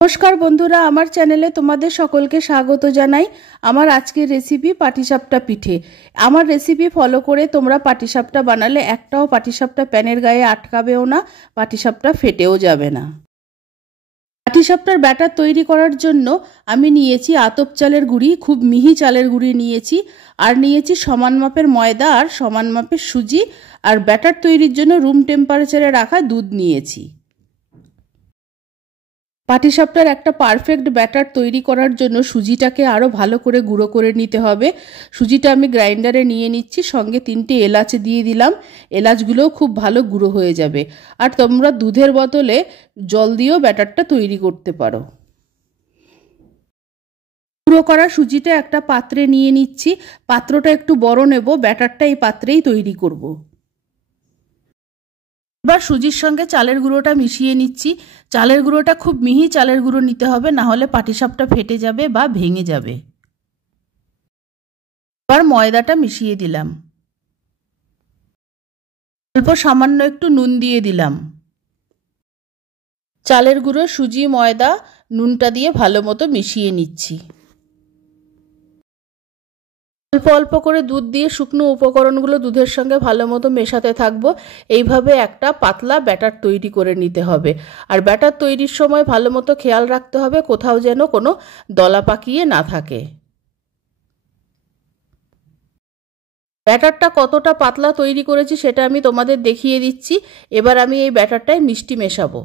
নমস্কার বন্ধুরা, আমার চ্যানেলে তোমাদের সকলকে স্বাগত জানাই। আমার আজকের রেসিপি পাটিসাপটা পিঠে। আমার রেসিপি ফলো করে তোমরা পাটিসাপটা বানালে একটাও পাটিসাপটা প্যানের গায়ে আটকাবেও না, পাটিসাপটা ফেটেও যাবে না। পাটিসাপটার ব্যাটার তৈরি করার জন্য আমি নিয়েছি আতপ চালের গুঁড়ি, খুব মিহি চালের গুঁড়ি নিয়েছি, আর নিয়েছি সমান মাপের ময়দা আর সমান মাপের সুজি, আর ব্যাটার তৈরির জন্য রুম টেম্পারেচারে রাখা দুধ নিয়েছি। পাটিসাপটার একটা পারফেক্ট ব্যাটার তৈরি করার জন্য সুজিটাকে আরও ভালো করে গুঁড়ো করে নিতে হবে। সুজিটা আমি গ্রাইন্ডারে নিয়ে নিচ্ছি, সঙ্গে 3টে এলাচ দিয়ে দিলাম। এলাচগুলোও খুব ভালো গুঁড়ো হয়ে যাবে। আর তোমরা দুধের বদলে জল দিয়েও ব্যাটারটা তৈরি করতে পারো। গুঁড়ো করা সুজিটা একটা পাত্রে নিয়ে নিচ্ছি। পাত্রটা একটু বড় নেব, ব্যাটারটা এই পাত্রেই তৈরি করব। এবার সুজির সঙ্গে চালের গুঁড়োটা মিশিয়ে নিচ্ছি। চালের গুঁড়োটা খুব মিহি চালের গুঁড়ো নিতে হবে, না হলে পাটিসাপটা ফেটে যাবে বা ভেঙে যাবে। এবার ময়দাটা মিশিয়ে দিলাম, অল্প সামান্য একটু নুন দিয়ে দিলাম। চালের গুঁড়ো, সুজি, ময়দা, নুনটা দিয়ে ভালো মতো মিশিয়ে নিচ্ছি। অল্প অল্প করে দুধ দিয়ে শুকনো উপকরণগুলো দুধের সঙ্গে ভালো মতো মেশাতে থাকবো। এইভাবে একটা পাতলা ব্যাটার তৈরি করে নিতে হবে। আর ব্যাটার তৈরির সময় ভালো মতো খেয়াল রাখতে হবে কোথাও যেন কোনো দলা পাকিয়ে না থাকে। ব্যাটারটা কতটা পাতলা তৈরি করেছি সেটা আমি তোমাদের দেখিয়ে দিচ্ছি। এবার আমি এই ব্যাটারটায় মিষ্টি মেশাবো।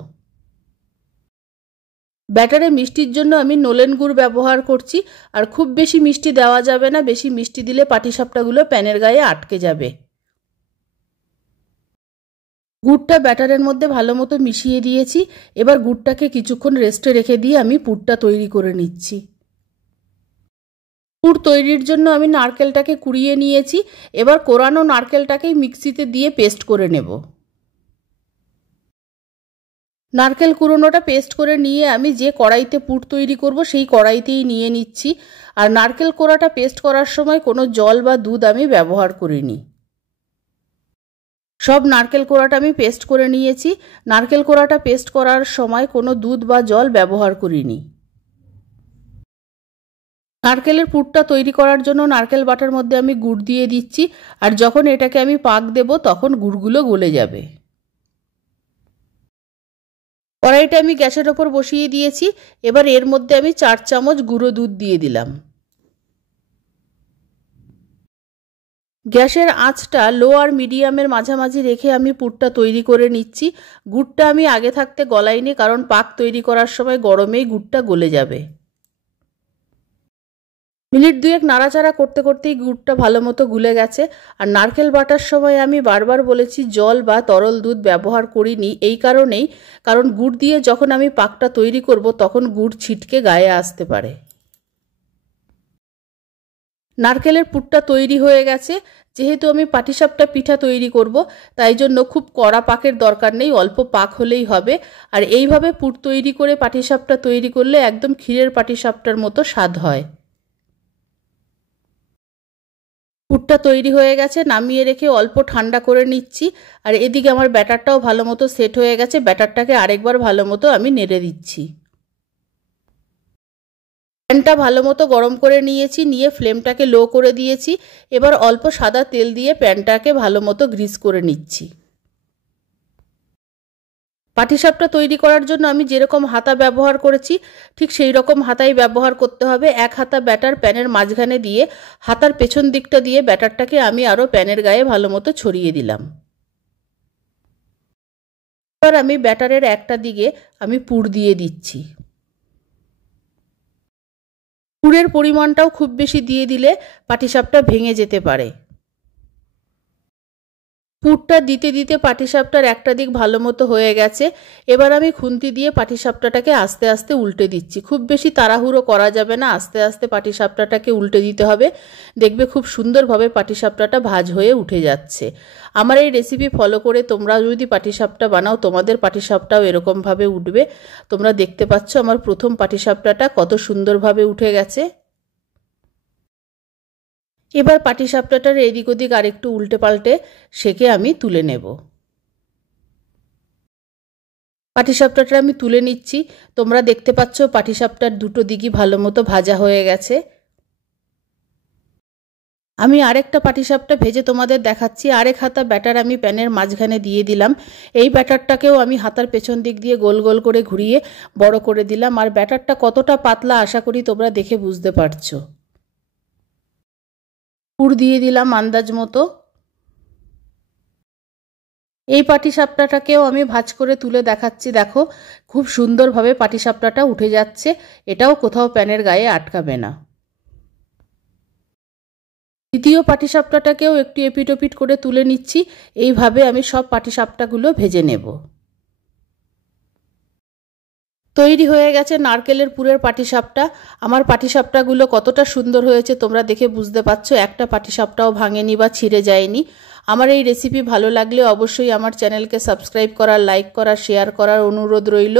ব্যাটারে মিষ্টির জন্য আমি নলেন গুড় ব্যবহার করছি। আর খুব বেশি মিষ্টি দেওয়া যাবে না, বেশি মিষ্টি দিলে পাটিসাপটাগুলো প্যানের গায়ে আটকে যাবে। গুড়টা ব্যাটারের মধ্যে ভালো মতো মিশিয়ে দিয়েছি। এবার গুড়টাকে কিছুক্ষণ রেস্টে রেখে দিয়ে আমি পুরটা তৈরি করে নিচ্ছি। পুর তৈরির জন্য আমি নারকেলটাকে কুড়িয়ে নিয়েছি। এবার কোরানো নারকেলটাকেই মিক্সিতে দিয়ে পেস্ট করে নেব। নারকেল কুড়োনোটা পেস্ট করে নিয়ে আমি যে কড়াইতে পুর তৈরি করব সেই কড়াইতেই নিয়ে নিচ্ছি। আর নারকেল কোড়াটা পেস্ট করার সময় কোনো জল বা দুধ আমি ব্যবহার করিনি। সব নারকেল কোড়াটা আমি পেস্ট করে নিয়েছি। নারকেল কোড়াটা পেস্ট করার সময় কোনো দুধ বা জল ব্যবহার করিনি। নারকেলের পুরটা তৈরি করার জন্য নারকেল বাটার মধ্যে আমি গুড় দিয়ে দিচ্ছি। আর যখন এটাকে আমি পাক দেব তখন গুড়গুলো গলে যাবে। কড়াইটা আমি গ্যাসের ওপর বসিয়ে দিয়েছি। এবার এর মধ্যে আমি 4 চামচ গুঁড়ো দুধ দিয়ে দিলাম। গ্যাসের আঁচটা লো আর মিডিয়ামের মাঝামাঝি রেখে আমি পুরটা তৈরি করে নিচ্ছি। গুড়টা আমি আগে থাকতে গলাইনি, কারণ পাক তৈরি করার সময় গরমেই গুড়টা গলে যাবে। মিনিট 2 নাড়াচাড়া করতে করতেই গুড়টা ভালো মতো গুলে গেছে। আর নারকেল বাটার সময় আমি বারবার বলেছি জল বা তরল দুধ ব্যবহার করিনি, এই কারণেই, কারণ গুড় দিয়ে যখন আমি পাকটা তৈরি করব তখন গুড় ছিটকে গায়ে আসতে পারে। নারকেলের পুরটা তৈরি হয়ে গেছে। যেহেতু আমি পাটিসাপটা পিঠা তৈরি করব, তাই জন্য খুব কড়া পাকের দরকার নেই, অল্প পাক হলেই হবে। আর এইভাবে পুর তৈরি করে পাটিসাপটা তৈরি করলে একদম ক্ষীরের পাটিসাপটার মতো স্বাদ হয়। পুরটা তৈরি হয়ে গেছে, নামিয়ে রেখে অল্প ঠান্ডা করে নিচ্ছি। আর এদিকে আমার ব্যাটারটাও ভালো মতো সেট হয়ে গেছে। ব্যাটারটাকে আরেকবার ভালো মতো আমি নেড়ে দিচ্ছি। প্যানটা ভালো মতো গরম করে নিয়েছি, নিয়ে ফ্লেমটাকে লো করে দিয়েছি। এবার অল্প সাদা তেল দিয়ে প্যানটাকে ভালো মতো গ্রিস করে নিচ্ছি। পাটিসাপটা তৈরি করার জন্য আমি যেরকম হাতা ব্যবহার করেছি ঠিক সেই রকম হাতাই ব্যবহার করতে হবে। 1 হাতা ব্যাটার প্যানের মাঝখানে দিয়ে হাতার পেছন দিকটা দিয়ে ব্যাটারটাকে আমি আরও প্যানের গায়ে ভালো মতো ছড়িয়ে দিলাম। এবার আমি ব্যাটারের একটা দিকে আমি পুর দিয়ে দিচ্ছি। পুরের পরিমাণটাও খুব বেশি দিয়ে দিলে পাটিসাপটা ভেঙে যেতে পারে। পুরটা দিতে দিতে পাটিসাপটার একটা দিক ভালো মতো হয়ে গেছে। এবার আমি খুন্তি দিয়ে পাটিসাপটাটাকে আস্তে আস্তে উল্টে দিচ্ছি। খুব বেশি তাড়াহুড়ো করা যাবে না, আস্তে আস্তে পাটিসাপটাটাকে উল্টে দিতে হবে। দেখবে খুব সুন্দরভাবে পাটিসাপটাটা ভাজ হয়ে উঠে যাচ্ছে। আমার এই রেসিপি ফলো করে তোমরা যদি পাটিসাপটা বানাও, তোমাদের পাটিসাপটাও এরকমভাবে উঠবে। তোমরা দেখতে পাচ্ছ আমার প্রথম পাটিসাপটাটা কত সুন্দরভাবে উঠে গেছে। এবার পাটিসাপটাটার এদিক ওদিক আরেকটু উল্টে পাল্টে সেকে আমি তুলে নেব। পাটিসাপটাটা আমি তুলে নিচ্ছি। তোমরা দেখতে পাচ্ছ পাটিসাপটার দুটো দিকই ভালো মতো ভাজা হয়ে গেছে। আমি আরেকটা পাটিসাপটা ভেজে তোমাদের দেখাচ্ছি। আরেক হাতা ব্যাটার আমি প্যানের মাঝখানে দিয়ে দিলাম। এই ব্যাটারটাকেও আমি হাতার পেছন দিক দিয়ে গোল গোল করে ঘুরিয়ে বড় করে দিলাম। আর ব্যাটারটা কতটা পাতলা আশা করি তোমরা দেখে বুঝতে পারছো। পুর দিয়ে দিলাম আন্দাজ মতো। এই পাটিসাপটাটাকেও আমি ভাঁজ করে তুলে দেখাচ্ছি। দেখো খুব সুন্দরভাবে পাটিসাপটাটা উঠে যাচ্ছে, এটাও কোথাও প্যানের গায়ে আটকাবে না। দ্বিতীয় পাটিসাপটাটাকেও একটু এপিট ওপিট করে তুলে নিচ্ছি। এইভাবে আমি সব পাটিসাপটাগুলো ভেজে নেব। তৈরি হয়ে গেছে নারকেলের পুরের পাটিসাপটা। আমার পাটিসাপটাগুলো কতটা সুন্দর হয়েছে তোমরা দেখে বুঝতে পারছো। একটা পাটিসাপটাও ভাঙেনি বা ছিঁড়ে যায়নি। আমার এই রেসিপি ভালো লাগলে অবশ্যই আমার চ্যানেলকে সাবস্ক্রাইব করার, লাইক করার, শেয়ার করার অনুরোধ রইল।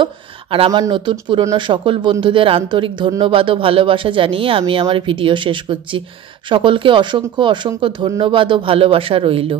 আর আমার নতুন পুরনো সকল বন্ধুদের আন্তরিক ধন্যবাদ ও ভালোবাসা জানিয়ে আমি আমার ভিডিও শেষ করছি। সকলকে অসংখ্য অসংখ্য ধন্যবাদ ও ভালোবাসা রইল।